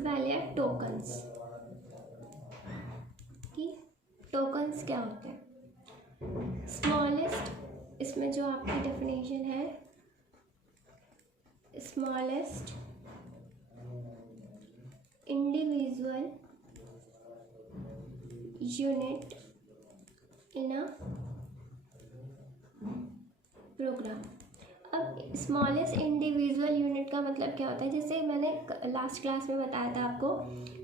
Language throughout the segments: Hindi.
सबसे पहले है टोकन्स कि टोकन्स क्या होते हैं। स्मॉलेस्ट, इसमें जो आपकी डेफिनेशन है, smallest individual unit in a program. अब स्मॉलेस्ट इंडिविजुअल यूनिट का मतलब क्या होता है, जैसे मैंने लास्ट क्लास में बताया था आपको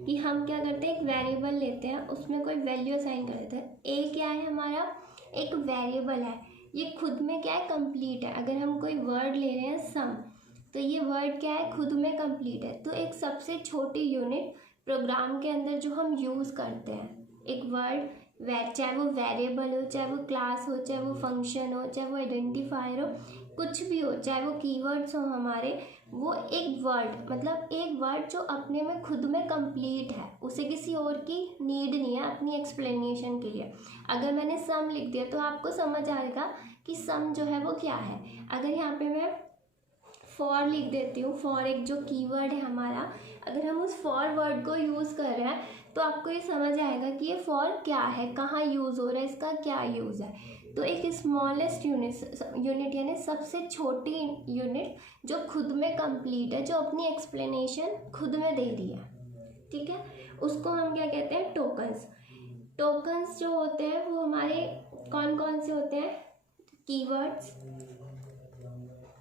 कि हम क्या करते हैं, एक वेरिएबल लेते हैं, उसमें कोई वैल्यू असाइन कर देते हैं। ए क्या है हमारा, एक वेरिएबल है, ये खुद में क्या है, कंप्लीट है। अगर हम कोई वर्ड ले रहे हैं सम, तो ये वर्ड क्या है, खुद में कंप्लीट है। तो एक सबसे छोटी यूनिट प्रोग्राम के अंदर जो हम यूज़ करते हैं, एक वर्ड, चाहे वो वेरिएबल हो, चाहे वो क्लास हो, चाहे वो फंक्शन हो, चाहे वो आइडेंटिफायर हो, कुछ भी हो, चाहे वो कीवर्ड्स हो हमारे, वो एक वर्ड, मतलब एक वर्ड जो अपने में खुद में कंप्लीट है, उसे किसी और की नीड नहीं है अपनी एक्सप्लेनेशन के लिए। अगर मैंने सम लिख दिया तो आपको समझ आएगा कि सम जो है वो क्या है। अगर यहाँ पे मैं फॉर लिख देती हूँ, फॉर एक जो कीवर्ड है हमारा, अगर हम उस फॉर वर्ड को यूज़ कर रहे हैं तो आपको ये समझ आएगा कि ये फॉर क्या है, कहाँ यूज़ हो रहा है, इसका क्या यूज़ है। तो एक स्मॉलेस्ट यूनिट यानी सबसे छोटी यूनिट जो खुद में कंप्लीट है, जो अपनी एक्सप्लेनेशन खुद में दे रही है, ठीक है, उसको हम क्या कहते हैं, टोकन्स। टोकन्स जो होते हैं वो हमारे कौन कौन से होते हैं, कीवर्ड्स,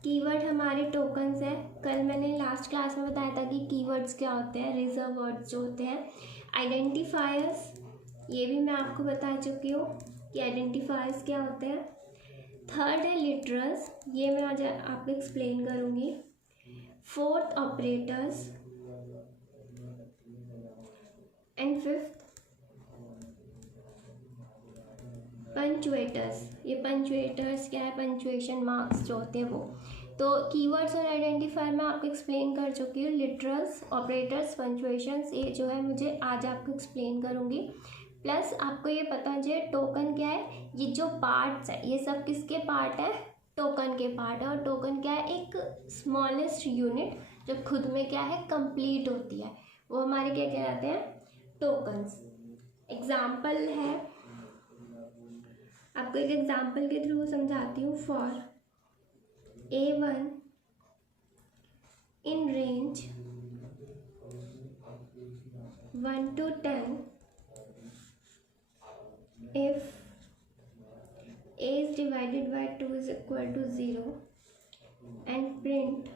कीवर्ड हमारे टोकन्स है। कल मैंने लास्ट क्लास में बताया था कि कीवर्ड्स क्या होते हैं, रिजर्व वर्ड्स जो होते हैं। आइडेंटिफायर्स, ये भी मैं आपको बता चुकी हूँ कि आइडेंटिफायर्स क्या होते हैं। थर्ड है लिटरल्स, ये मैं आज आपको एक्सप्लेन करूँगी। Fourth operators, and fifth punctuators. ये पंचुएटर्स क्या है, पंचुएशन मार्क्स जो होते हैं वो। तो कीवर्ड्स और आइडेंटिफायर मैं आपको एक्सप्लेन कर चुकी हूँ। लिटरल्स, ऑपरेटर्स, पंचुएशंस, ये जो है मुझे आज आपको एक्सप्लेन करूँगी। प्लस आपको ये पता चाहिए टोकन क्या है, ये जो पार्ट्स है ये सब किसके पार्ट है, टोकन के पार्ट है। और टोकन क्या है, एक स्मॉलेस्ट यूनिट जो खुद में क्या है, कंप्लीट होती है, वो हमारे क्या कहलाते हैं, टोकन्स। एग्जाम्पल है, आपको एक एग्जाम्पल के थ्रू समझाती हूँ। For A1 in range 1 to 10 if A is divided by 2 is equal to 0 and print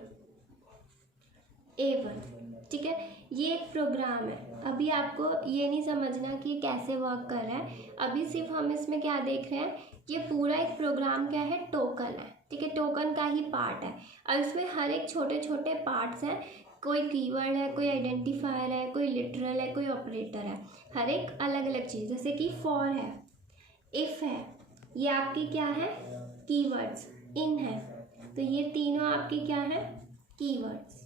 A1। ठीक है, ये एक प्रोग्राम है। अभी आपको ये नहीं समझना कि ये कैसे वर्क कर रहा है, अभी सिर्फ हम इसमें क्या देख रहे हैं कि ये पूरा एक प्रोग्राम क्या है, टोकन है, ठीक है, टोकन का ही पार्ट है। और इसमें हर एक छोटे छोटे पार्ट्स हैं, कोई कीवर्ड है, कोई आइडेंटिफायर है, कोई लिटरल है, कोई ऑपरेटर है, हर एक अलग अलग चीज़। जैसे कि फॉर है, इफ़ है, ये आपकी क्या है, कीवर्ड्स। इन है, तो ये तीनों आपके क्या है, कीवर्ड्स।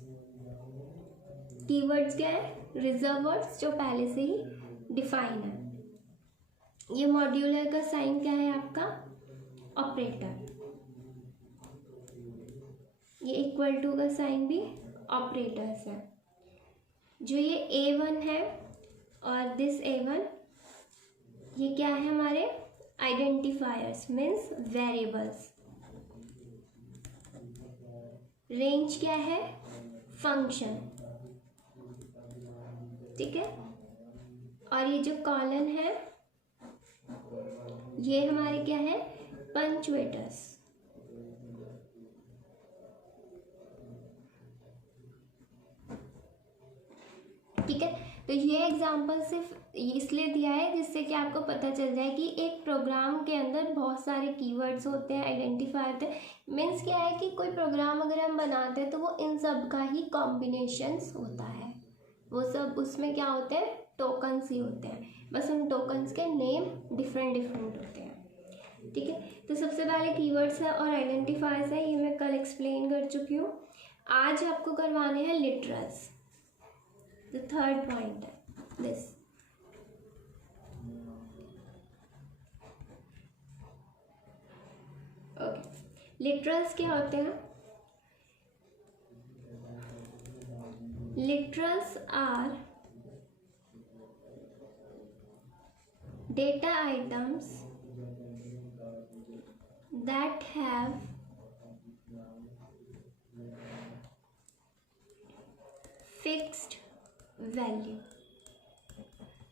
कीवर्ड्स क्या है, रिजर्व वर्ड्स जो पहले से ही डिफाइन है। ये मॉड्यूलर का साइन क्या है आपका, ऑपरेटर। ये इक्वल टू का साइन भी ऑपरेटर्स है। जो ये A1 है और दिस A1, ये क्या है हमारे आइडेंटिफायर्स, मीन्स वेरिएबल्स। रेंज क्या है, फंक्शन, ठीक है। और ये जो कॉलन है ये हमारे क्या है, पंचुएटर्स। ठीक है, तो ये एग्जांपल सिर्फ इसलिए दिया है जिससे कि आपको पता चल जाए कि एक प्रोग्राम के अंदर बहुत सारे कीवर्ड्स होते हैं, आइडेंटिफायर होते हैं। मीन्स क्या है कि कोई प्रोग्राम अगर हम बनाते हैं तो वो इन सब का ही कॉम्बिनेशंस होता है, वो सब उसमें क्या होते हैं, टोकन्स ही होते हैं, बस उन टोकन्स के नेम डिफरेंट डिफरेंट होते हैं। ठीक है, तो सबसे पहले कीवर्ड्स है और आइडेंटिफायर्स है, ये मैं कल एक्सप्लेन कर चुकी हूँ। आज आपको करवाने हैं लिटरल्स। The third point है this। ओके, लिटरल्स क्या होते हैं, Literals are data items that have fixed value।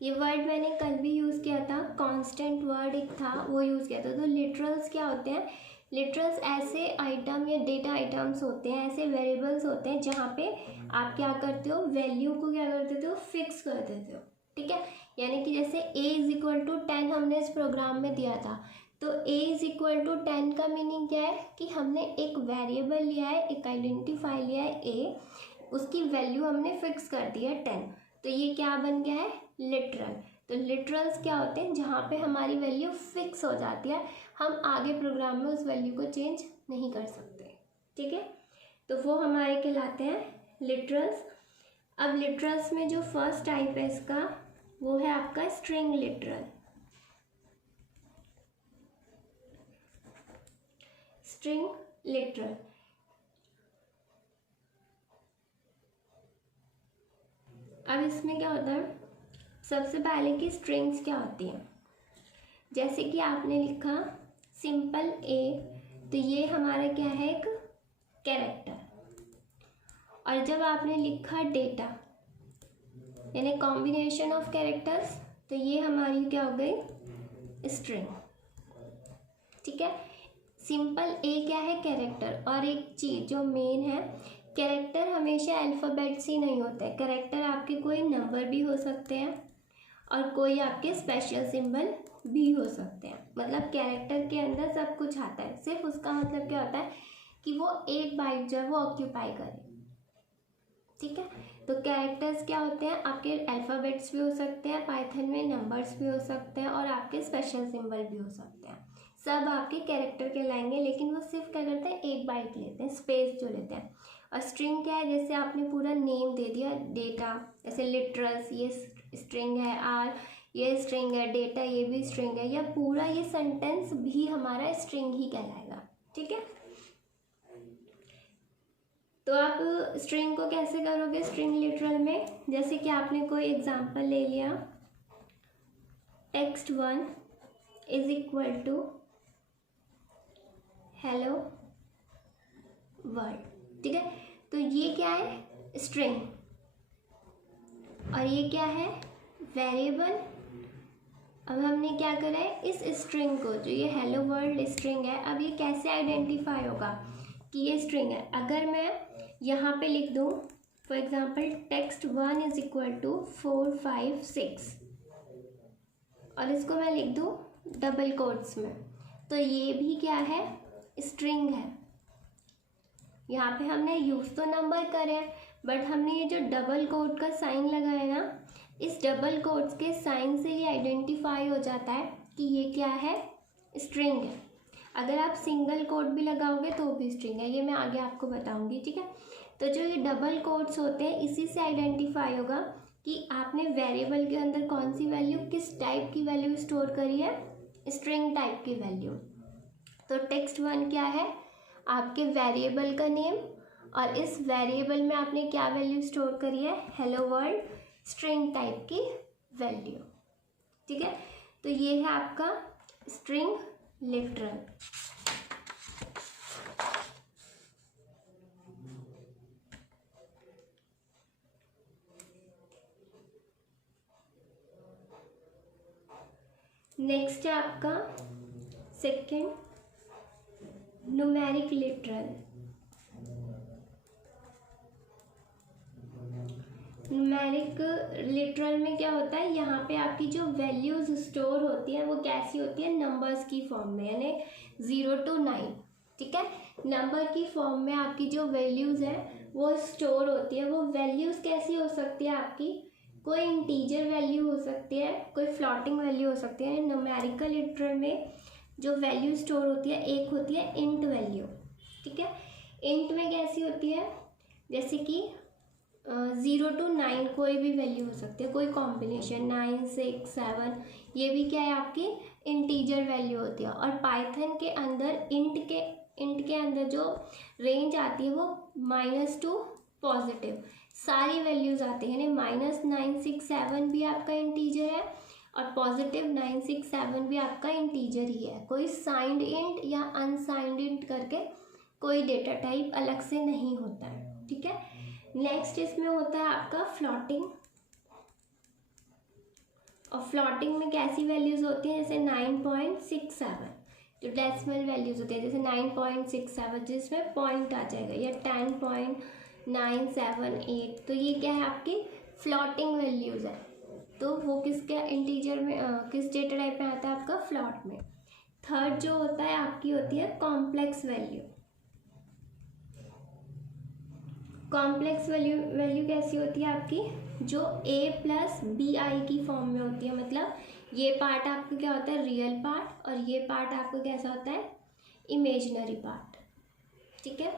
ये वर्ड मैंने कल भी यूज़ किया था, कांस्टेंट वर्ड एक था वो यूज़ किया था। तो लिटरल्स क्या होते हैं? लिटरल्स ऐसे आइटम या डेटा आइटम्स होते हैं, ऐसे वेरिएबल्स होते हैं जहाँ पे आप क्या करते हो, वैल्यू को क्या कर देते हो, फिक्स कर देते हो। ठीक है, यानी कि जैसे a इज इक्वल टू 10 हमने इस प्रोग्राम में दिया था, तो a इज इक्वल टू 10 का मीनिंग क्या है कि हमने एक वेरिएबल लिया है, एक आइडेंटिफाई लिया है a, उसकी वैल्यू हमने फिक्स कर दी है 10। तो ये क्या बन गया है? लिटरल। तो लिटरल्स क्या होते हैं? जहाँ पे हमारी वैल्यू फिक्स हो जाती है, हम आगे प्रोग्राम में उस वैल्यू को चेंज नहीं कर सकते। ठीक है, तो वो हमारे कहलाते हैं लिटरल्स। अब लिटरल्स में जो फर्स्ट टाइप है इसका, वो है आपका स्ट्रिंग लिटरल। स्ट्रिंग लिटरल अब इसमें क्या होता है, सबसे पहले की स्ट्रिंग्स क्या होती हैं। जैसे कि आपने लिखा सिंपल ए, तो ये हमारा क्या है, एक कैरेक्टर। और जब आपने लिखा डेटा यानी कॉम्बिनेशन ऑफ कैरेक्टर्स, तो ये हमारी क्या हो गई, स्ट्रिंग। ठीक है, सिंपल ए क्या है, कैरेक्टर। और एक चीज़ जो मेन है, कैरेक्टर हमेशा अल्फ़ाबेट्स ही नहीं होते। कैरेक्टर आपके कोई नंबर भी हो सकते हैं और कोई आपके स्पेशल सिंबल भी हो सकते हैं। मतलब कैरेक्टर के अंदर सब कुछ आता है, सिर्फ उसका मतलब क्या होता है कि वो एक बाइट जो है वो ऑक्यूपाई करे। ठीक है, तो कैरेक्टर्स क्या होते हैं, आपके अल्फ़ाबेट्स भी हो सकते हैं, पाइथन में नंबर्स भी हो सकते हैं और आपके स्पेशल सिंबल भी हो सकते हैं। सब आपके कैरेक्टर कहलाएंगे, लेकिन वो सिर्फ क्या करते हैं, एक बाइट लेते हैं, स्पेस जो लेते हैं। और स्ट्रिंग क्या है, जैसे आपने पूरा नेम दे दिया डेटा, जैसे लिटरल्स ये स्ट्रिंग है, आर ये स्ट्रिंग है, डेटा ये भी स्ट्रिंग है, या पूरा ये सेंटेंस भी हमारा स्ट्रिंग ही कहलाएगा। ठीक है, तो आप स्ट्रिंग को कैसे करोगे स्ट्रिंग लिटरल में? जैसे कि आपने कोई एग्जांपल ले लिया, text1 is equal to hello world. ठीक है, तो ये क्या है, स्ट्रिंग। और ये क्या है, वेरिएबल। अब हमने क्या करा है, इस स्ट्रिंग को, जो ये हेलो वर्ल्ड स्ट्रिंग है, अब ये कैसे आइडेंटिफाई होगा कि ये स्ट्रिंग है? अगर मैं यहाँ पे लिख दूँ for example text1 is equal to 4 5 6 और इसको मैं लिख दूँ डबल कोट्स में, तो ये भी क्या है, स्ट्रिंग है। यहाँ पे हमने यूज़ तो नंबर करे हैं, बट हमने ये जो डबल कोट का साइन लगाया ना, इस डबल कोट्स के साइन से ये आइडेंटिफाई हो जाता है कि ये क्या है, स्ट्रिंग है। अगर आप सिंगल कोट भी लगाओगे तो भी स्ट्रिंग है, ये मैं आगे आपको बताऊंगी। ठीक है, तो जो ये डबल कोट्स होते हैं, इसी से आइडेंटिफाई होगा कि आपने वेरिएबल के अंदर कौन सी वैल्यू, किस टाइप की वैल्यू स्टोर करी है, स्ट्रिंग टाइप की वैल्यू। तो text1 क्या है, आपके वेरिएबल का नेम, और इस वेरिएबल में आपने क्या वैल्यू स्टोर करी है, हेलो वर्ल्ड स्ट्रिंग टाइप की वैल्यू। ठीक है, तो ये है आपका स्ट्रिंग लिटरल। नेक्स्ट है आपका second, numeric literal. Numeric literal में क्या होता है, यहाँ पे आपकी जो वैल्यूज स्टोर होती हैं वो कैसी होती है, नंबर्स की फॉर्म में, यानी 0 to 9। ठीक है, नंबर की फॉर्म में आपकी जो वैल्यूज़ है वो स्टोर होती है। वो वैल्यूज़ कैसी हो सकती है आपकी, कोई इंटीजर वैल्यू हो सकती है, कोई फ्लोटिंग वैल्यू हो सकती है। न्यूमेरिकल लिटरल में जो वैल्यू स्टोर होती है, एक होती है इंट वैल्यू। ठीक है, इंट में कैसी होती है, जैसे कि 0 to 9 कोई भी वैल्यू हो सकती है, कोई कॉम्बिनेशन 9 6 7, ये भी क्या है, आपकी इंटीजर वैल्यू होती है। और पाइथन के अंदर इंट के अंदर जो रेंज आती है वो -2 पॉजिटिव, सारी वैल्यूज़ आती है, यानी -967 भी आपका इंटीजर है और +967 भी आपका इंटीजर ही है। कोई साइंड इंट या अनसाइंड इंट करके कोई डेटा टाइप अलग से नहीं होता है, ठीक है। नेक्स्ट इसमें होता है आपका फ्लोटिंग, और फ्लोटिंग में कैसी वैल्यूज़ होती हैं, जैसे 9.67 जो डेसिमल वैल्यूज़ होती है, जैसे 9.67 जिसमें पॉइंट आ जाएगा, या 10.978, तो ये क्या है आपकी फ्लोटिंग वैल्यूज़ है। तो वो किसके इंटीजर में किस डेटा टाइप में आता है, आपका फ्लोट में। थर्ड जो होता है आपकी होती है कॉम्प्लेक्स वैल्यू। कॉम्प्लेक्स वैल्यू कैसी होती है आपकी, जो a+bi की फॉर्म में होती है, मतलब ये पार्ट आपका क्या होता है, रियल पार्ट, और ये पार्ट आपका कैसा होता है, इमेजिनरी पार्ट, ठीक है।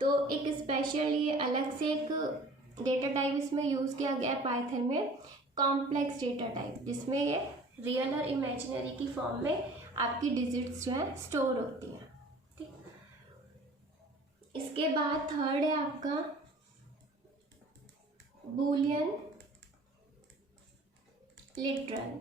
तो एक स्पेशल ये अलग से एक डेटा टाइप इसमें यूज़ किया गया है पाइथन में, कॉम्प्लेक्स डेटा टाइप, जिसमें ये रियल और इमेजिनरी की फॉर्म में आपकी डिजिट्स जो है स्टोर होती हैं, ठीक। इसके बाद थर्ड है आपका बूलियन लिटरल।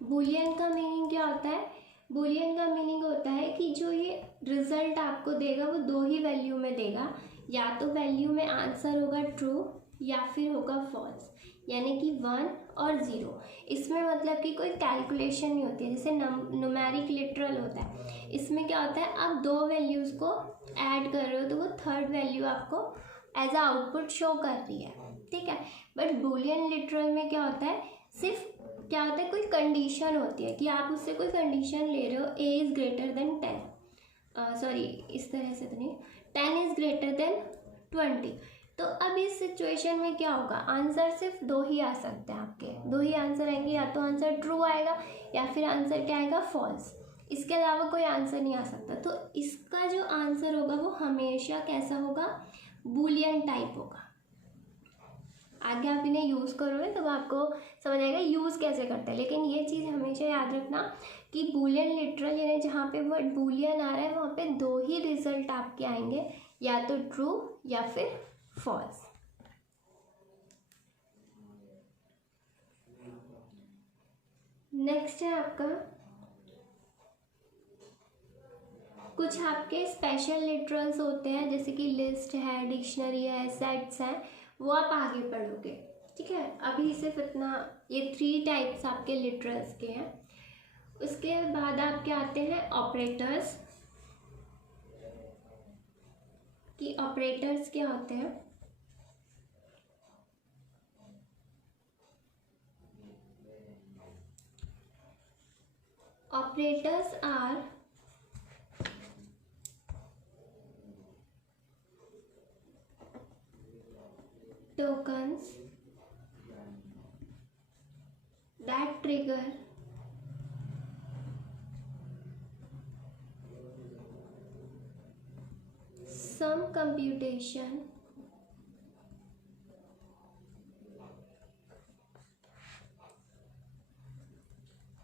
बूलियन का मीनिंग क्या होता है, बूलियन का मीनिंग होता है कि जो ये रिजल्ट आपको देगा वो दो ही वैल्यू में देगा, या तो वैल्यू में आंसर होगा ट्रू या फिर होगा फॉल्स, यानी कि 1 और 0। इसमें मतलब कि कोई कैलकुलेशन नहीं होती है, जैसे न्यूमेरिक लिटरल होता है, इसमें क्या होता है, आप दो वैल्यूज़ को ऐड कर रहे हो तो वो थर्ड वैल्यू आपको एज अ आउटपुट शो कर रही है, ठीक है। बट बूलियन लिटरल में क्या होता है, सिर्फ क्या होता है, कोई कंडीशन होती है कि आप उससे कोई कंडीशन ले रहे हो, a is greater than 10, sorry इस तरह से तो नहीं, 10 इज़ ग्रेटर देन 20। तो अब इस सिचुएशन में क्या होगा, आंसर सिर्फ दो ही आ सकते हैं आपके, दो ही आंसर आएंगे, या तो आंसर ट्रू आएगा या फिर आंसर क्या आएगा, फॉल्स। इसके अलावा कोई आंसर नहीं आ सकता। तो इसका जो आंसर होगा वो हमेशा कैसा होगा, बूलियन टाइप होगा। आगे आप इन्हें यूज़ करोगे तो आपको समझ आएगा यूज़ कैसे करते हैं, लेकिन ये चीज़ हमेशा याद रखना कि बूलियन लिटरल यानी जहाँ पे वर्ड बूलियन आ रहा है वहाँ पे दो ही रिजल्ट आपके आएंगे, या तो ट्रू या फिर फॉल्स। नेक्स्ट है आपका कुछ आपके स्पेशल लिटरल्स होते हैं, जैसे कि लिस्ट है, डिक्शनरी है, सेट्स हैं, वो आप आगे पढ़ोगे, ठीक है। अभी सिर्फ इतना, ये 3 टाइप्स आपके लिटरल्स के हैं। उसके बाद आपके आते हैं ऑपरेटर्स, कि ऑपरेटर्स क्या होते हैं। Operators are tokens that trigger some computation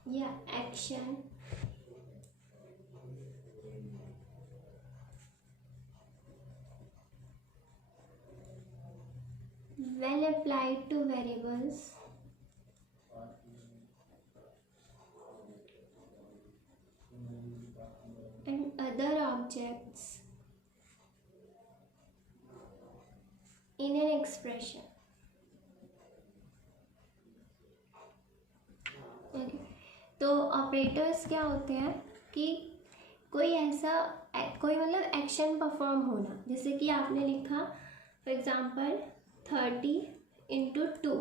या action when applied to variables and other objects in an expression. Okay. तो ऑपरेटर्स क्या होते हैं कि कोई ऐसा कोई मतलब एक्शन परफॉर्म होना, जैसे कि आपने लिखा फॉर एग्जांपल 30 × 2,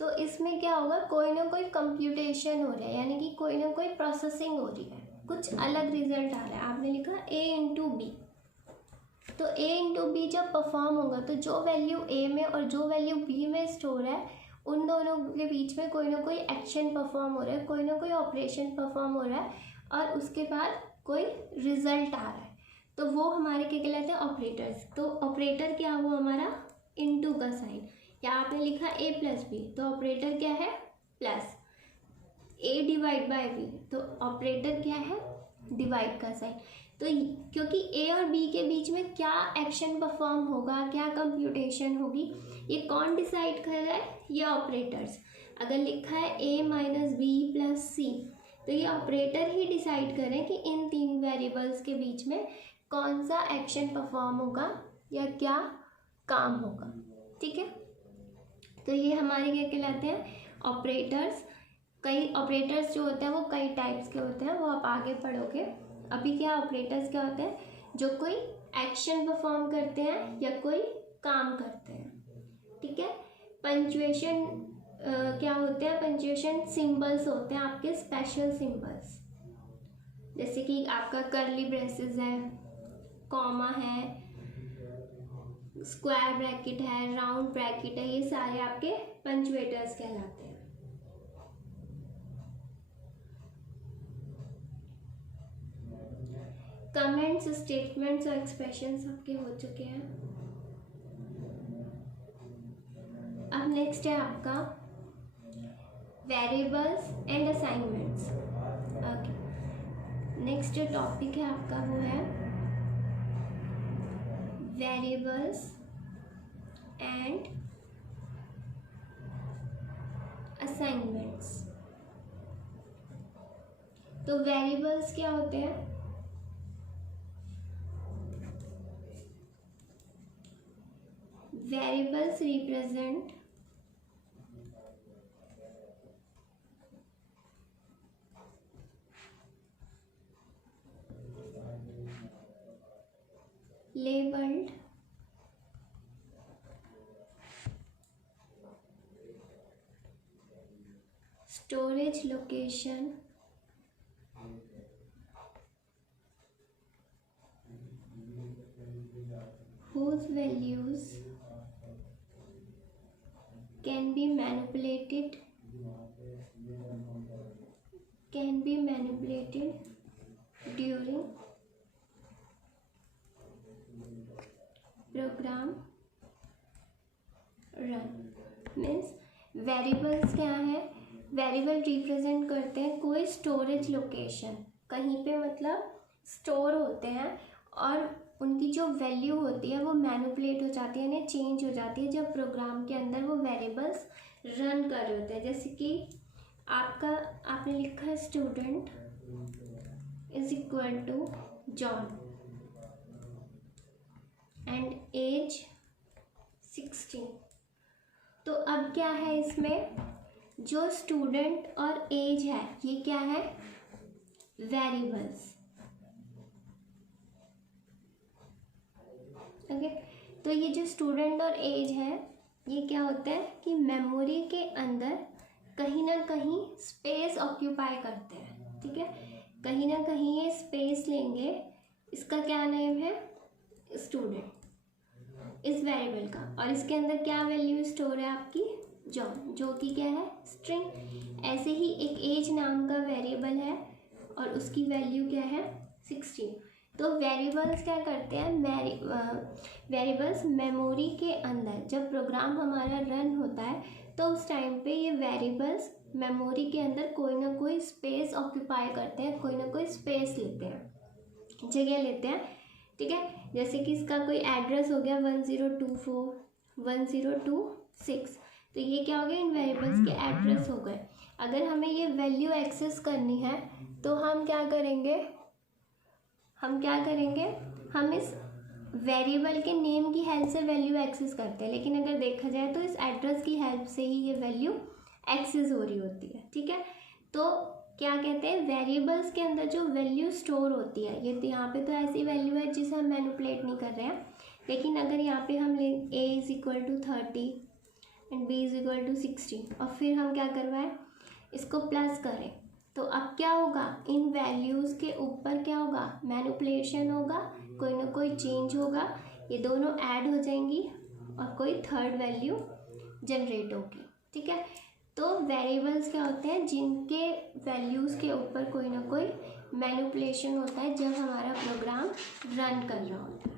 तो इसमें क्या होगा, कोई ना कोई कंप्यूटेशन हो रहा है, यानी कि कोई ना कोई प्रोसेसिंग हो रही है, कुछ अलग रिजल्ट आ रहा है। आपने लिखा a × b, तो a × b जब परफॉर्म होगा तो जो वैल्यू a में और जो वैल्यू b में स्टोर है, उन दोनों के बीच में कोई ना कोई एक्शन परफॉर्म हो रहा है, कोई ना कोई ऑपरेशन परफॉर्म हो रहा है, और उसके बाद कोई रिजल्ट आ रहा है, तो वो हमारे क्या कहलाते हैं, ऑपरेटर्स। तो ऑपरेटर क्या हुआ हमारा, इनटू का साइन, या आपने लिखा a + b, तो ऑपरेटर क्या है, प्लस a / b, तो ऑपरेटर क्या है, डिवाइड का साइन। तो क्योंकि ए और बी के बीच में क्या एक्शन परफॉर्म होगा, क्या कंप्यूटेशन होगी, ये कौन डिसाइड कर रहा है, ये ऑपरेटर्स। अगर लिखा है ए माइनस बी प्लस सी, तो ये ऑपरेटर ही डिसाइड करें कि इन तीन वेरिएबल्स के बीच में कौन सा एक्शन परफॉर्म होगा या क्या काम होगा। ठीक है, तो ये हमारे क्या कहलाते हैं, ऑपरेटर्स। कई ऑपरेटर्स जो होते हैं वो कई टाइप्स के होते हैं, वो आप आगे पढ़ोगे। अभी क्या ऑपरेटर्स क्या होते हैं, जो कोई एक्शन परफॉर्म करते हैं या कोई काम करते हैं। ठीक है, पंचुएशन क्या होते हैं, पंचुएशन सिंबल्स होते हैं आपके स्पेशल सिंबल्स, जैसे कि आपका कर्ली ब्रेसेस है, कॉमा है, स्क्वायर ब्रैकेट है, राउंड ब्रैकेट है, ये सारे आपके पंचुएटर्स कहलाते हैं। कमेंट्स, स्टेटमेंट्स और एक्सप्रेशंस आपके हो चुके हैं। अब नेक्स्ट है आपका variables and assignments. Okay, next जो टॉपिक है आपका वो है वेरिएबल्स एंड असाइनमेंट्स। तो वेरिएबल्स क्या होते हैं, variables represent labeled storage location whose values can be manipulated during program run. Means variables क्या है, वेरिएबल रिप्रेजेंट करते हैं कोई स्टोरेज लोकेशन, कहीं पे मतलब स्टोर होते हैं और उनकी जो वैल्यू होती है वो मैनिपुलेट हो जाती है, यानी चेंज हो जाती है जब प्रोग्राम के अंदर वो वेरिएबल्स रन कर रहे होते हैं। जैसे कि आपने लिखा है student is equal to John and age 16। तो अब क्या है इसमें, जो स्टूडेंट और एज है ये क्या है, वेरिएबल्स। ओके, तो ये जो स्टूडेंट और एज है ये क्या होता है कि मेमोरी के अंदर कहीं ना कहीं स्पेस ऑक्यूपाई करते हैं। ठीक है, कहीं ना कहीं ये स्पेस लेंगे, इसका क्या नेम है, स्टूडेंट, इस वेरिएबल का। और इसके अंदर क्या वैल्यू स्टोर है आपकी, जॉन, जो कि क्या है, स्ट्रिंग। ऐसे ही एक एज नाम का वेरिएबल है और उसकी वैल्यू क्या है, 16। तो वेरिएबल्स क्या करते हैं, वेरिएबल्स मेमोरी के अंदर जब प्रोग्राम हमारा रन होता है तो उस टाइम पे ये वेरिएबल्स मेमोरी के अंदर कोई ना कोई स्पेस ऑक्यूपाई करते हैं, कोई ना कोई स्पेस लेते हैं, जगह लेते हैं। ठीक है, जैसे कि इसका कोई एड्रेस हो गया 1024 1026, तो ये क्या हो गया, इन वेरिएबल्स के एड्रेस हो गए। अगर हमें ये वैल्यू एक्सेस करनी है तो हम क्या करेंगे, हम इस वेरिएबल के नेम की हेल्प से वैल्यू एक्सेस करते हैं, लेकिन अगर देखा जाए तो इस एड्रेस की हेल्प से ही ये वैल्यू एक्सेस हो रही होती है। ठीक है, तो क्या कहते हैं, वेरिएबल्स के अंदर जो वैल्यू स्टोर होती है, ये तो यहाँ पे तो ऐसी वैल्यू है जिसे हम मैनिपुलेट नहीं कर रहे हैं, लेकिन अगर यहाँ पे हम ले a is equal to 30 and b is equal to 60 और फिर हम क्या करवाएं, इसको प्लस करें, तो अब क्या होगा, इन वैल्यूज़ के ऊपर क्या होगा, मैनिपुलेशन होगा, कोई ना कोई चेंज होगा, ये दोनों ऐड हो जाएंगी और कोई थर्ड वैल्यू जनरेट होगी। ठीक है, तो वेरिएबल्स क्या होते हैं, जिनके वैल्यूज़ के ऊपर कोई ना कोई मैनिपुलेशन होता है जब हमारा प्रोग्राम रन कर रहा होता है।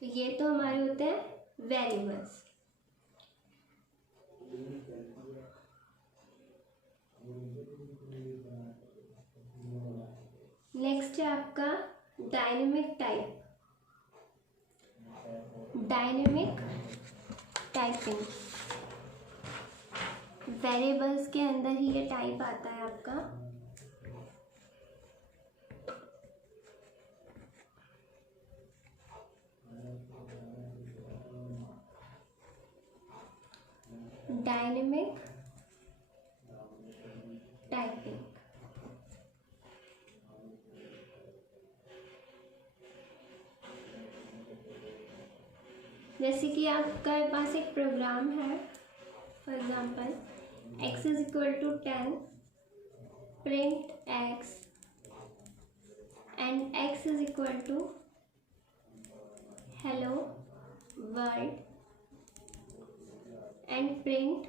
तो ये तो हमारे होते हैं वेरिएबल्स। नेक्स्ट है आपका डायनेमिक टाइपिंग, वेरिएबल्स के अंदर ही ये टाइप आता है आपका। डायनेमिक टाइपिंग, जैसे कि आपके पास एक प्रोग्राम है, for example x is equal to 10, print x and x is equal to hello world and print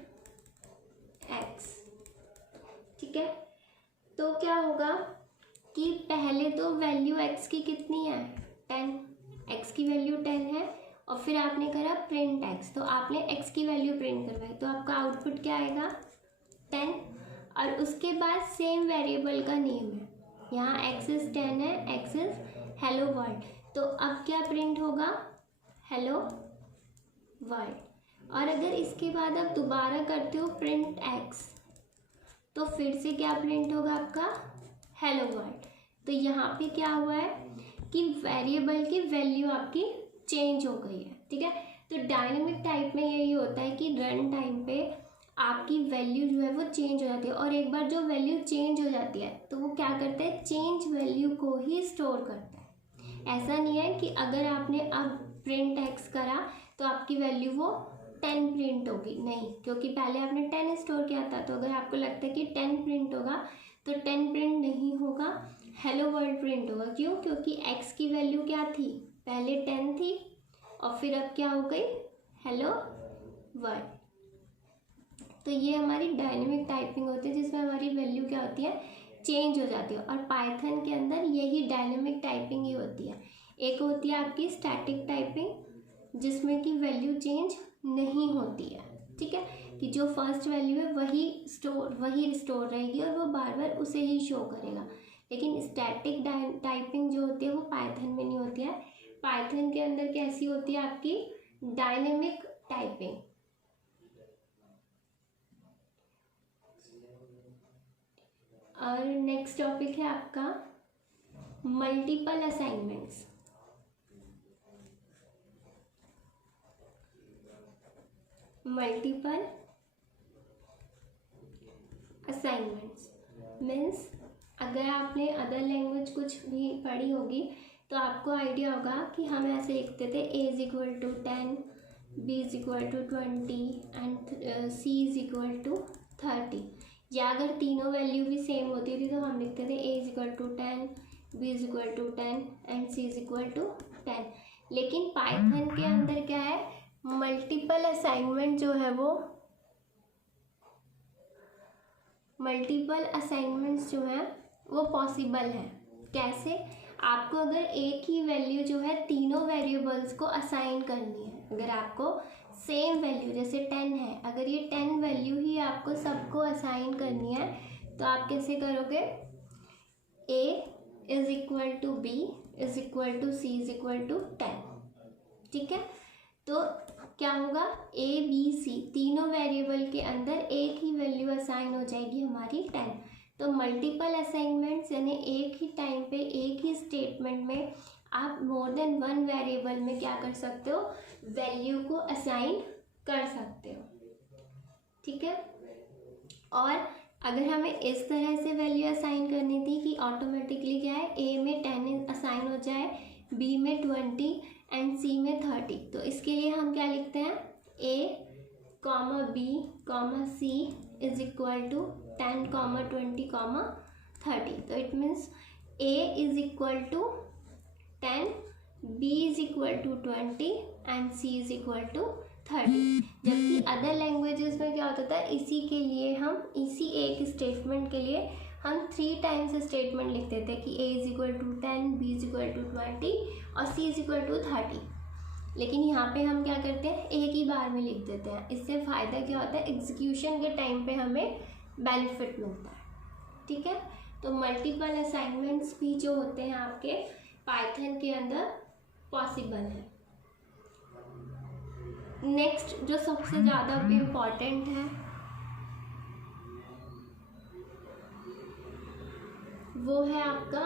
x। ठीक है, तो क्या होगा कि पहले तो वैल्यू x की कितनी है 10, x की वैल्यू 10 है और फिर आपने करा प्रिंट x, तो आपने x की वैल्यू प्रिंट करवाई, तो आपका आउटपुट क्या आएगा 10। और उसके बाद सेम वेरिएबल का नेम है, यहाँ x इज 10 है, x इज हेलो वर्ल्ड, तो अब क्या प्रिंट होगा हेलो वर्ल्ड। और अगर इसके बाद आप दोबारा करते हो प्रिंट x, तो फिर से क्या प्रिंट होगा आपका हेलो वर्ल्ड। तो यहाँ पे क्या हुआ है कि वेरिएबल की वैल्यू आपकी चेंज हो गई है। ठीक है, तो डायनेमिक टाइप में यही होता है कि रन टाइम पे आपकी वैल्यू जो है वो चेंज हो जाती है, और एक बार जो वैल्यू चेंज हो जाती है तो वो क्या करता है, चेंज वैल्यू को ही स्टोर करता है। ऐसा नहीं है कि अगर आपने अब प्रिंट x करा तो आपकी वैल्यू वो 10 प्रिंट होगी, नहीं, क्योंकि पहले आपने 10 स्टोर किया था। तो अगर आपको लगता है कि 10 प्रिंट होगा तो 10 प्रिंट नहीं होगा, हेलो वर्ल्ड प्रिंट होगा। क्यों? क्योंकि x की वैल्यू क्या थी, पहले 10 थी और फिर अब क्या हो गई हेलो वर्ल्ड। तो ये हमारी डायनेमिक टाइपिंग होती है जिसमें हमारी वैल्यू क्या होती है, चेंज हो जाती है। और पाइथन के अंदर यही डायनेमिक टाइपिंग ही होती है। एक होती है आपकी स्टैटिक टाइपिंग जिसमें कि वैल्यू चेंज नहीं होती है। ठीक है, कि जो फर्स्ट वैल्यू है वही स्टोर रहेगी और वो बार बार उसे ही शो करेगा। लेकिन स्टैटिक टाइपिंग जो होती है वो पाइथन में नहीं होती है। पाइथन के अंदर कैसी होती है आपकी डायनेमिक टाइपिंग। और नेक्स्ट टॉपिक है आपका multiple assignments. Multiple assignments means अगर आपने अदर लैंग्वेज कुछ भी पढ़ी होगी तो आपको आइडिया होगा कि हम ऐसे लिखते थे a is equal to 10, b is equal to 20 and c is equal to 30। या अगर तीनों वैल्यू भी सेम होती थी तो हम लिखते थे a is equal to 10, b is equal to 10 and c is equal to 10। लेकिन पाइथन के अंदर क्या है, मल्टीपल असाइनमेंट जो है वो मल्टीपल असाइनमेंट्स जो है वो पॉसिबल है। कैसे? आपको अगर एक ही वैल्यू जो है तीनों वेरिएबल्स को असाइन करनी है, अगर आपको सेम वैल्यू जैसे 10 है, अगर ये 10 वैल्यू ही आपको सबको असाइन करनी है तो आप कैसे करोगे, a is equal to b is equal to c is equal to 10। ठीक है, तो क्या होगा, a b c तीनों वेरिएबल के अंदर एक ही वैल्यू असाइन हो जाएगी हमारी 10। तो मल्टीपल असाइनमेंट्स यानी एक ही टाइम पे एक ही स्टेटमेंट में आप मोर देन वन वेरिएबल में क्या कर सकते हो, वैल्यू को असाइन कर सकते हो। ठीक है, और अगर हमें इस तरह से वैल्यू असाइन करनी थी कि ऑटोमेटिकली क्या है, a में 10 असाइन हो जाए, b में 20 एंड c में 30, तो इसके लिए हम क्या लिखते हैं, a comma b comma c is equal to 10 comma 20 comma 30। तो it means a is equal to 10, b is equal to 20 and c is equal to 30। जबकि अदर लैंग्वेजेस में क्या होता था, इसी के लिए हम इसी एक स्टेटमेंट के लिए हम 3 टाइम्स स्टेटमेंट लिखते थे कि a is equal to 10, b is equal to 20 और c इज इक्वल टू 30। लेकिन यहाँ पे हम क्या करते हैं, एक ही बार में लिख देते हैं। इससे फ़ायदा क्या होता है, एग्जीक्यूशन के टाइम पे हमें बेनिफिट मिलता है। ठीक है, तो मल्टीपल असाइनमेंट्स भी जो होते हैं आपके, पाइथन के अंदर पॉसिबल है। नेक्स्ट जो सबसे ज़्यादा इम्पॉर्टेंट है वो है आपका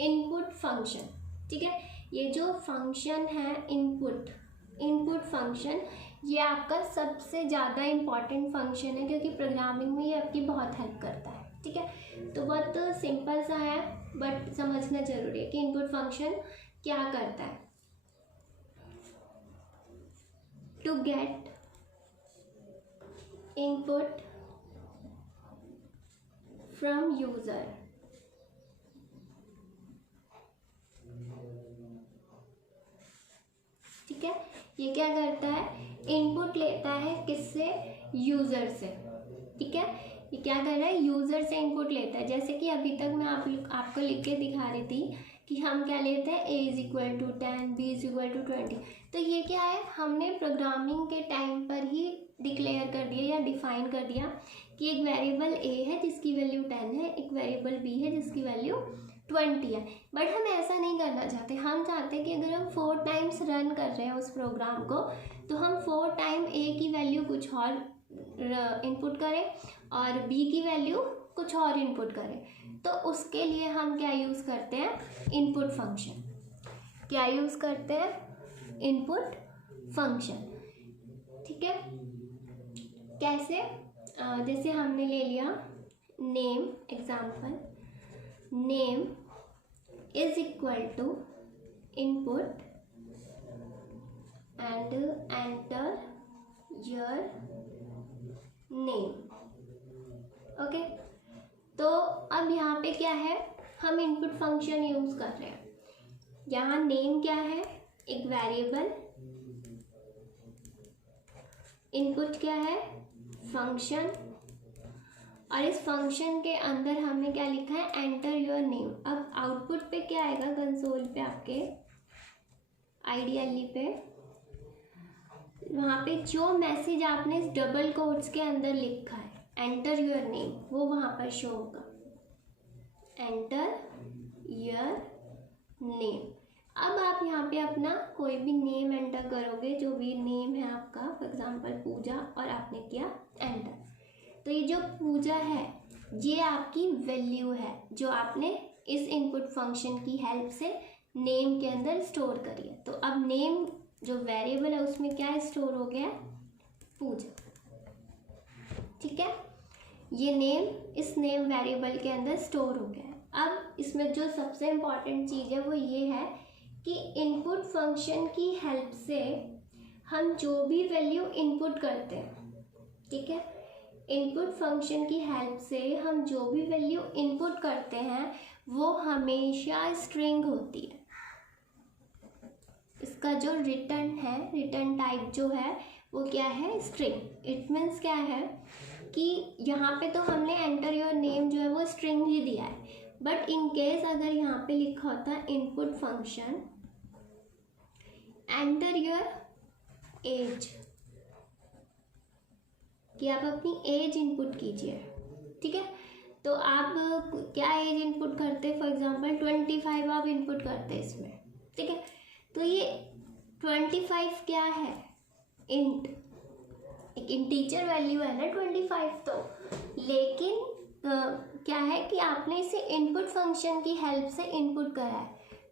इनपुट फंक्शन। ठीक है, ये जो फंक्शन है इनपुट फंक्शन, ये आपका सबसे ज़्यादा इम्पॉर्टेंट फंक्शन है क्योंकि प्रोग्रामिंग में ये आपकी बहुत हेल्प करता है। ठीक है, तो बहुत सिंपल सा है बट समझना जरूरी है कि इनपुट फंक्शन क्या करता है। To get input from user, ठीक है, ये क्या करता है, इनपुट लेता है किससे, यूजर से। ठीक है, ये क्या कर रहा है, यूजर से इनपुट लेता है। जैसे कि अभी तक मैं आपको लिख के दिखा रही थी कि हम क्या लेते हैं, a = 10, b = 20। तो ये क्या है, हमने प्रोग्रामिंग के टाइम पर ही डिक्लेयर कर दिया या डिफाइन कर दिया कि एक वेरिएबल a है जिसकी वैल्यू 10 है, एक वेरिएबल b है जिसकी वैल्यू 20 है। बट हम ऐसा नहीं करना चाहते, हम चाहते हैं कि अगर हम 4 टाइम्स रन कर रहे हैं उस प्रोग्राम को तो हम 4 टाइम a की वैल्यू कुछ और इनपुट करें और b की वैल्यू कुछ और इनपुट करें। तो उसके लिए हम क्या यूज़ करते हैं, इनपुट फंक्शन। क्या यूज़ करते हैं, इनपुट फंक्शन। ठीक है, कैसे, जैसे हमने ले लिया name, example name is equal to input and enter your name. Okay, तो अब यहाँ पे क्या है, हम इनपुट फंक्शन यूज़ कर रहे हैं। यहाँ नेम क्या है, एक वेरिएबल, इनपुट क्या है, फंक्शन, और इस फंक्शन के अंदर हमने क्या लिखा है, एंटर योर नेम। अब आउटपुट पे क्या आएगा, कंसोल पे आपके आइडियली पे वहाँ पे जो मैसेज आपने इस डबल कोट्स के अंदर लिखा है, एंटर योर नेम, वो वहाँ पर शो होगा, एंटर योर नेम। अब आप यहाँ पे अपना कोई भी नेम एंटर करोगे, जो भी नेम है आपका, फॉर एग्जांपल पूजा, और आपने किया एंटर। तो ये जो पूजा है ये आपकी वैल्यू है जो आपने इस इनपुट फंक्शन की हेल्प से नेम के अंदर स्टोर करी है। तो अब नेम जो वेरिएबल है उसमें क्या स्टोर हो गया, पूजा। ठीक है, ये नेम इस नेम वेरिएबल के अंदर स्टोर हो गया है। अब इसमें जो सबसे इम्पॉर्टेंट चीज़ है वो ये है कि इनपुट फंक्शन की हेल्प से हम जो भी वैल्यू इनपुट करते हैं, ठीक है, इनपुट फंक्शन की हेल्प से हम जो भी वैल्यू इनपुट करते हैं वो हमेशा स्ट्रिंग होती है। इसका जो रिटर्न है, रिटर्न टाइप जो है वो क्या है, स्ट्रिंग। इट मीन्स क्या है कि यहाँ पे तो हमने एंटर योर नेम जो है वो स्ट्रिंग ही दिया है, बट इन केस अगर यहाँ पे लिखा होता है input function enter your age, कि आप अपनी एज इनपुट कीजिए। ठीक है, तो आप क्या एज इनपुट करते, फॉर एग्जांपल 25 आप इनपुट करते हैं इसमें। ठीक है, तो ये 25 क्या है, इंट, एक इंटीजर वैल्यू है ना 25, तो लेकिन क्या है कि आपने इसे इनपुट फंक्शन की हेल्प से इनपुट करा है,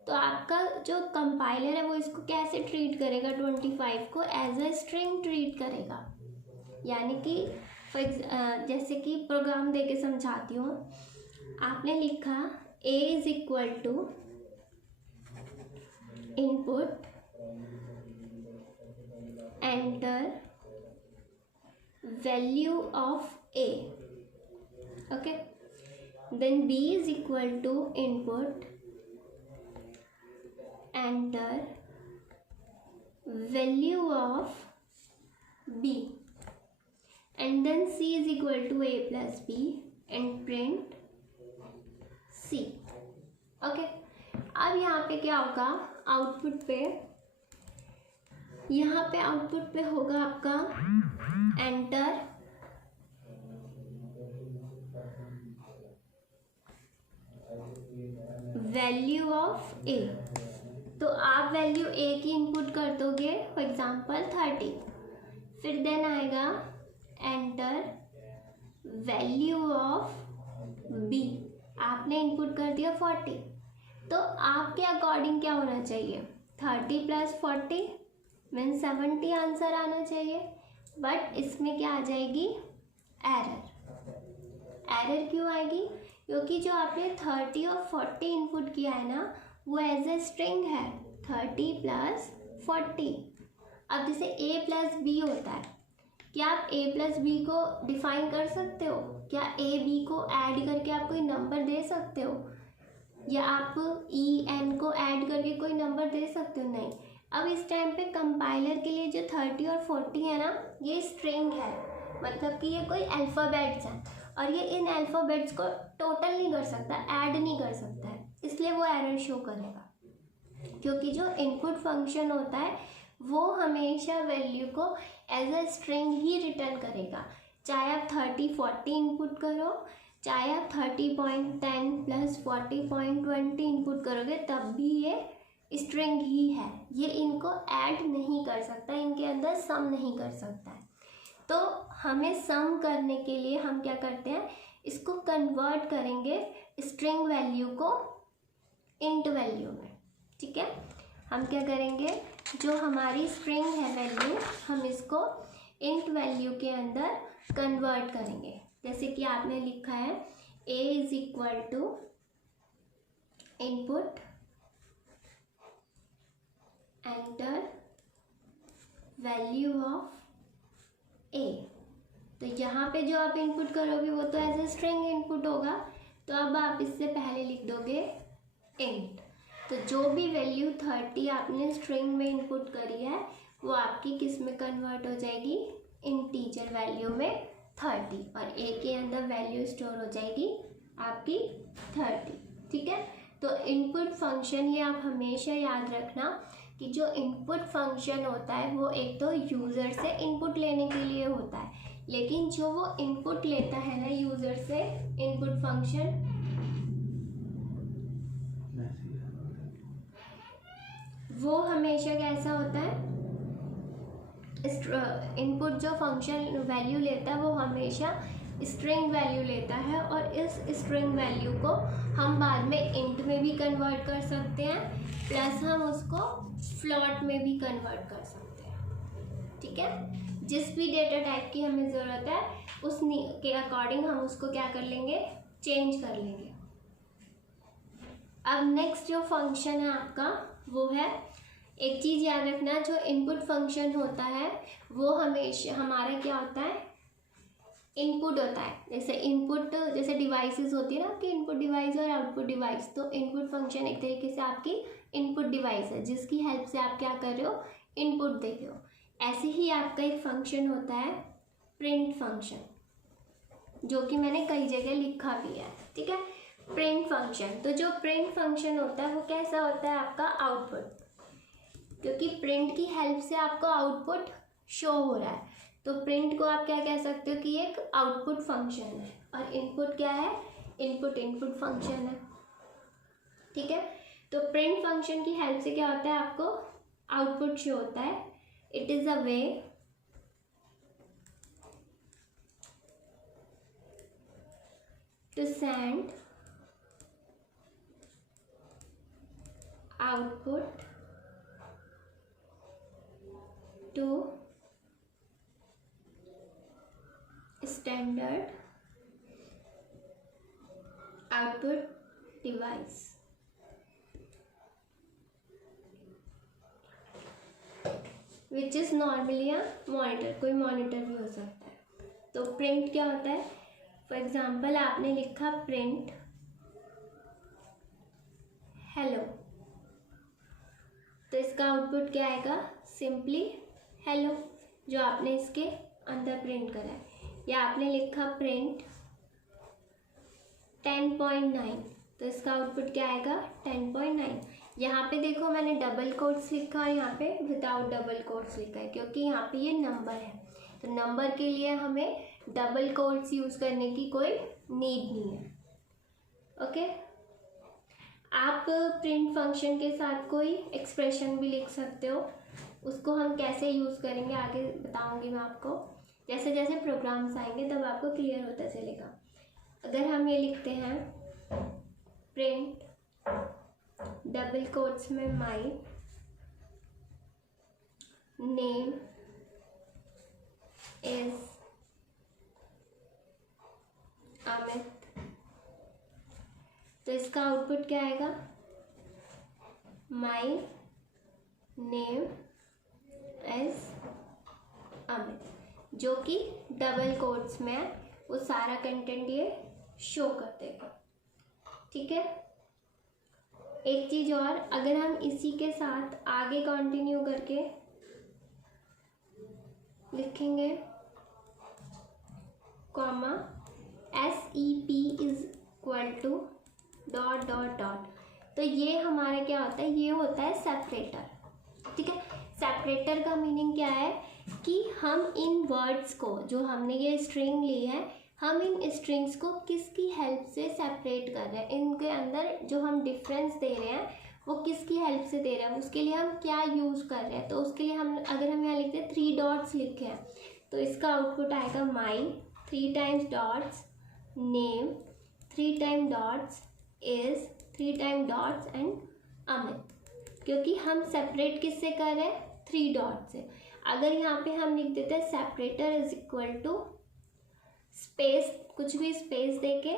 तो आपका जो कंपाइलर है वो इसको कैसे ट्रीट करेगा, 25 को एज अ स्ट्रिंग ट्रीट करेगा। यानी कि जैसे कि प्रोग्राम दे के समझाती हूँ, आपने लिखा a = input enter value of a, okay, then b = input enter value of b, and then c = a + b and print c। Okay, अब यहाँ पे क्या होगा, आउटपुट पे, यहाँ पे आउटपुट पे होगा आपका एंटर वैल्यू ऑफ ए। तो आप वैल्यू ए की इनपुट कर दोगे, फॉर एग्जांपल 30। फिर देन आएगा एंटर वैल्यू ऑफ बी, आपने इनपुट कर दिया 40। तो आपके अकॉर्डिंग क्या होना चाहिए, 30 + 40 मीन्स 70 आंसर आना चाहिए। बट इसमें क्या आ जाएगी, एरर। एरर क्यों आएगी, क्योंकि जो आपने 30 और 40 इनपुट किया है ना, वो एज ए स्ट्रिंग है 30 + 40। अब जैसे a + b होता है, क्या आप a + b को डिफाइन कर सकते हो? क्या a b को ऐड करके आप कोई नंबर दे सकते हो, या आप e n को ऐड करके कोई नंबर दे सकते हो? नहीं। अब इस टाइम पे कंपाइलर के लिए जो 30 और 40 है ना, ये स्ट्रिंग है, मतलब कि ये कोई अल्फ़ाबेट्स हैं, और ये इन अल्फ़ाबेट्स को टोटल नहीं कर सकता, ऐड नहीं कर सकता है, इसलिए वो एरर शो करेगा। क्योंकि जो इनपुट फंक्शन होता है वो हमेशा वैल्यू को एज अ स्ट्रिंग ही रिटर्न करेगा, चाहे आप 30 40 इनपुट करो, चाहे आप 30.10 + 40.20 इनपुट करोगे, तब भी ये स्ट्रिंग ही है, ये इनको ऐड नहीं कर सकता, इनके अंदर सम नहीं कर सकता है। तो हमें सम करने के लिए हम क्या करते हैं, इसको कन्वर्ट करेंगे स्ट्रिंग वैल्यू को इंट वैल्यू में। ठीक है, हम क्या करेंगे, जो हमारी स्ट्रिंग है वैल्यू, हम इसको इंट वैल्यू के अंदर कन्वर्ट करेंगे। जैसे कि आपने लिखा है a = input enter value of a। तो यहाँ पे जो आप इनपुट करोगे वो तो एज ए स्ट्रिंग इनपुट होगा, तो अब आप इससे पहले लिख दोगे इंट। तो जो भी वैल्यू 30 आपने स्ट्रिंग में इनपुट करी है, वो आपकी किस में कन्वर्ट हो जाएगी, इंटीजर वैल्यू में 30, और a के अंदर वैल्यू स्टोर हो जाएगी आपकी 30। ठीक है, तो इनपुट फंक्शन, ये आप हमेशा याद रखना कि जो इनपुट फंक्शन होता है वो एक तो यूज़र से इनपुट लेने के लिए होता है, लेकिन जो वो इनपुट लेता है ना यूज़र से, इनपुट फंक्शन, वो हमेशा कैसा होता है, इनपुट जो फंक्शन वैल्यू लेता है वो हमेशा स्ट्रिंग वैल्यू लेता है, और इस स्ट्रिंग वैल्यू को हम बाद में इंट में भी कन्वर्ट कर सकते हैं, प्लस हम उसको फ्लोट में भी कन्वर्ट कर सकते हैं। ठीक है, जिस भी डेटा टाइप की हमें ज़रूरत है उस के अकॉर्डिंग हम उसको क्या कर लेंगे, चेंज कर लेंगे। अब नेक्स्ट जो फंक्शन है आपका वो है, एक चीज़ याद रखना, जो इनपुट फंक्शन होता है वो हमेशा हमारा क्या होता है, इनपुट होता है। जैसे इनपुट, जैसे डिवाइसेस होती है ना आपकी, इनपुट डिवाइस और आउटपुट डिवाइस, तो इनपुट फंक्शन एक तरीके से आपकी इनपुट डिवाइस है, जिसकी हेल्प से आप क्या कर रहे हो, इनपुट दे रहे हो। ऐसे ही आपका एक फंक्शन होता है प्रिंट फंक्शन, जो कि मैंने कई जगह लिखा भी है। ठीक है, प्रिंट फंक्शन, तो जो प्रिंट फंक्शन होता है वो कैसा होता है, आपका आउटपुट, क्योंकि प्रिंट की हेल्प से आपको आउटपुट शो हो रहा है, तो प्रिंट को आप क्या कह सकते हो कि एक आउटपुट फंक्शन है, और इनपुट क्या है, इनपुट फंक्शन है। ठीक है, तो प्रिंट फंक्शन की हेल्प से क्या होता है, आपको आउटपुट शो होता है। It is a way to send output to standard output device। Which is normally a monitor, कोई मॉनिटर भी हो सकता है। तो प्रिंट क्या होता है, फॉर एग्जांपल आपने लिखा प्रिंट हेलो, तो इसका आउटपुट क्या आएगा, सिंपली हेलो, जो आपने इसके अंदर प्रिंट करा है। या आपने लिखा प्रिंट 10.9, तो इसका आउटपुट क्या आएगा, 10.9। यहाँ पे देखो मैंने डबल कोट्स लिखा है, यहाँ पे विदाउट डबल कोट्स लिखा है, क्योंकि यहाँ पे ये नंबर है, तो नंबर के लिए हमें डबल कोट्स यूज़ करने की कोई नीड नहीं है। ओके, आप प्रिंट फंक्शन के साथ कोई एक्सप्रेशन भी लिख सकते हो, उसको हम कैसे यूज़ करेंगे आगे बताऊंगी मैं आपको। जैसे जैसे प्रोग्राम्स आएंगे तब आपको क्लियर होता चलेगा। अगर हम ये लिखते हैं प्रिंट डबल कोट्स में माई नेम इज अमित, तो इसका आउटपुट क्या आएगा, माई नेम इज अमित, जो कि डबल कोट्स में है, वो सारा कंटेंट ये शो कर देगा। ठीक है। एक चीज़ और, अगर हम इसी के साथ आगे कंटिन्यू करके लिखेंगे comma SEP is equal to dot dot dot, तो ये हमारा क्या होता है, ये होता है सेपरेटर। ठीक है। सेपरेटर का मीनिंग क्या है कि हम इन वर्ड्स को, जो हमने ये स्ट्रिंग ली है, हम इन स्ट्रिंग्स को किसकी हेल्प से सेपरेट कर रहे हैं, इनके अंदर जो हम डिफरेंस दे रहे हैं वो किसकी हेल्प से दे रहे हैं, उसके लिए हम क्या यूज़ कर रहे हैं। तो उसके लिए हम, अगर हम यहाँ लिखते हैं 3 डॉट्स लिखे हैं, तो इसका आउटपुट आएगा माई 3 times dots name 3 time dots is 3 time dots and Amit, क्योंकि हम सेपरेट किससे कर रहे हैं, 3 डॉट से। अगर यहाँ पे हम लिख देते हैं separator is equal to space, कुछ भी स्पेस देके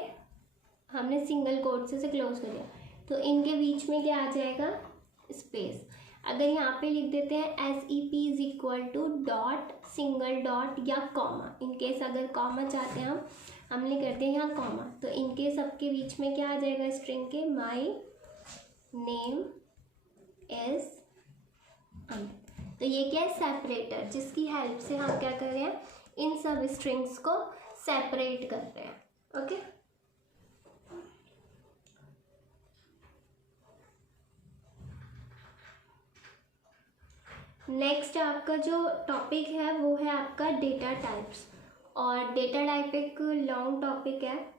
हमने सिंगल कोट से क्लोज कर दिया, तो इनके बीच में क्या आ जाएगा, स्पेस। अगर यहाँ पे लिख देते हैं SEP is equal to dot single dot या कॉमा, इनकेस अगर कॉमा चाहते हैं हम लिख करते हैं यहाँ कॉमा, तो इनके सबके बीच में क्या आ जाएगा स्ट्रिंग के, माई नेम इज अमित। तो ये क्या है, सेपरेटर, जिसकी हेल्प से हम क्या कर रहे हैं, इन सब स्ट्रिंग्स को सेपरेट कर रहे हैं। ओके। नेक्स्ट आपका जो टॉपिक है वो है आपका डेटा टाइप्स, और डेटा टाइप एक लॉन्ग टॉपिक है,